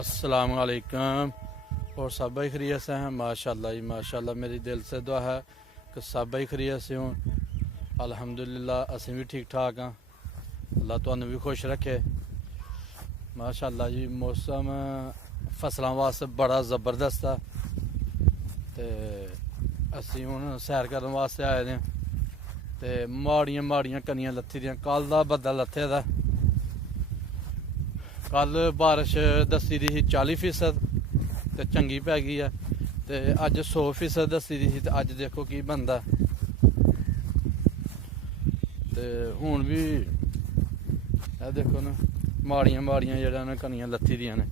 अस्सलाम वालेकुम। और सब भाई खैरियत से हैं? माशाल्लाह जी माशाल्लाह। मेरी दिल से दुआ है कि सब भाई खैरियत से हों। अल्हम्दुलिल्लाह असीं भी ठीक ठाक हाँ। अल्लाह तुहानू भी खुश रखे माशाल्लाह जी। मौसम फसलों वास्ते बड़ा ज़बरदस्त है ते असीं हुण सैर करन वास्ते आए दे ते माड़ियां माड़ियां कनियां लत्थी दियां। कल दा बद्दल लत्थे दा। कल बारिश दस्सी दी ही 40% ते चंगी पै गई है ते अज 100% दस्सी दी ही ते अज देखो की बनदा ते हुण भी देखो ना माड़ियां माड़ियां जेह्ड़ियां ने कनियां लत्थी दियां ने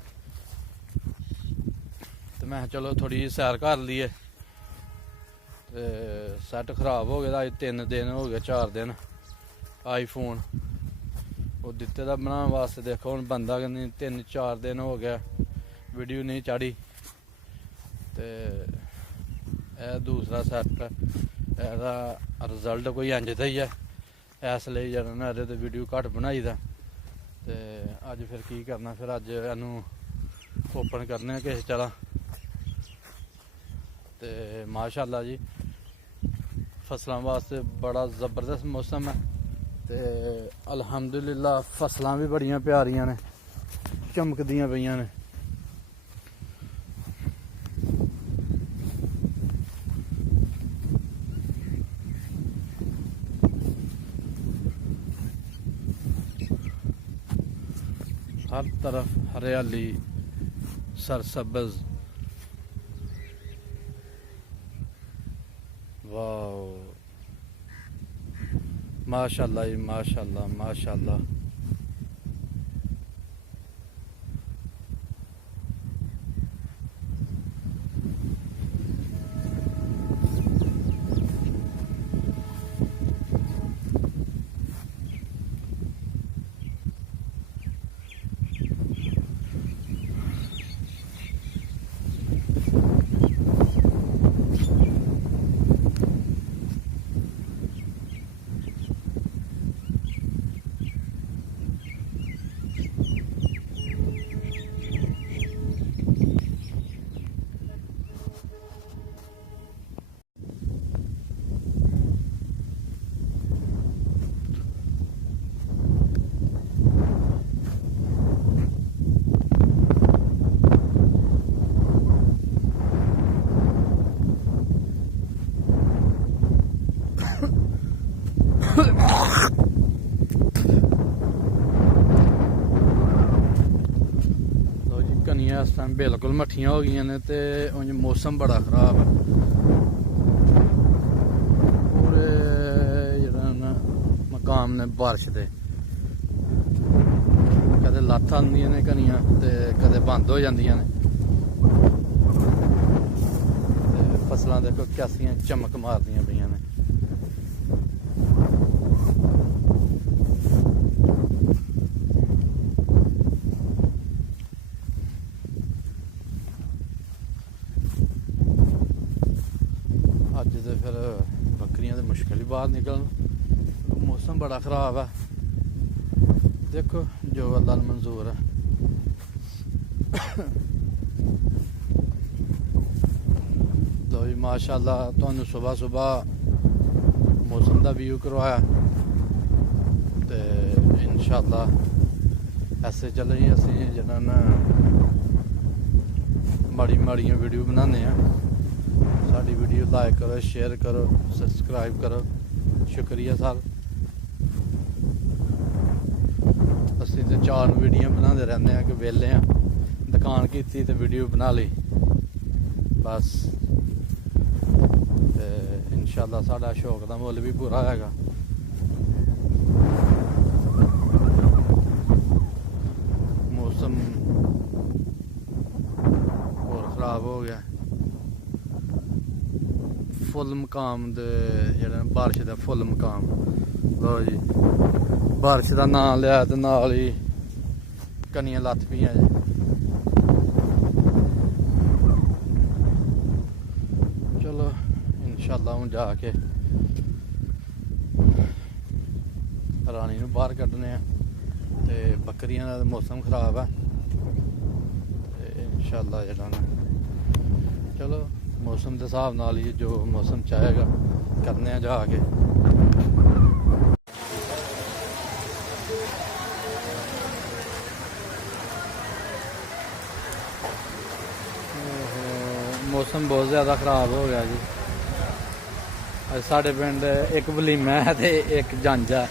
ते मैं चलो थोड़ी सैर कर लीए। ते सैट खराब हो गया अज 3 दिन हो गए 4 दिन। आईफोन वो दिते दा बनाने वास्ते देखो हुण बनदा कि नहीं। 3-4 दिन हो गया वीडियो नहीं चाढ़ी ते दूसरा सैट एदा रिजल्ट कोई इंज दा ही है। इसलिए जरा ना एहदे ते वीडियो घट बनाई दा ते अज फिर की करना। फिर अज इनू ओपन करने किस तरह ते माशाल्लाह जी फसलों वास्ते बड़ा ज़बरदस्त मौसम है ते अल्हम्दुलिल्लाह फसलां भी बड़ियां प्यारियां ने चमकदियां पईयां ने। हर तरफ हरियाली सरसब्ज। वाह माशाल्लाह जी माशाल्लाह माशाल्लाह। कनियां इस टाइम बिल्कुल मट्ठियां हो गई ने ते उंज मौसम बड़ा खराब है। पूरे जेह्ड़ा ना मकाम ने बारिश दे कदे लत्थ आंदियां ने कनियां ते कदे बंद हो जांदियां ने ते फसलां देखो कैसियां चमक मारदियां पईयां ने। अज तो फिर बकरियां तो मुश्किल ही बाहर निकलन। मौसम बड़ा खराब है। देखो जो अल्लाह नू मंजूर है। तो जी माशाल्लाह तुहानू सुबह सुबह मौसम का व्यू करवाया तो इंशाल्लाह ऐसे चले ही असी जिन्ना ना माड़ी माड़ियां वीडियो बनाने हैं। साड़ी वीडियो लाइक करो शेयर करो सब्सक्राइब करो शुक्रिया सर। असी तो 4 वीडियो बनाते रहने कि वेले हाँ दुकान की तो वीडियो बना ली बस। इंशाल्लाह साड़ा शौक का मुल भी पूरा हैगा। मौसम और खराब हो गया। फुल मकाम दे जेह्ड़ा बारिश का फुल मकाम। लो जी बारिश का नाम लिया तो नाल ही कनियां लत्थ पियां जी। चलो इंशाल्लाह हूँ जाके रानी नू बाहर कड्ढने ते बकरियां दा मौसम खराब है ते माशाअल्लाह ਜਿਹੜਾ ਨਾ ਚਲੋ ਮੌਸਮ ਦੇ ਹਿਸਾਬ ਨਾਲ ਹੀ ਜੋ ਮੌਸਮ ਚਾਹੇਗਾ ਕਰਨੇ ਆ ਜਾ ਕੇ मौसम बहुत ज़्यादा ख़राब हो गया जी अज साढ़े पिंड एक वलीमा है तो एक जंज है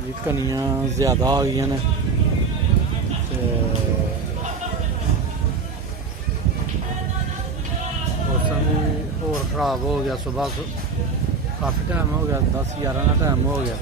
जी कनियां ज़्यादा हो गई ने मौसम भी होर ख़राब हो गया सुबह काफ़ी टाइम हो गया 10-11 का टाइम हो गया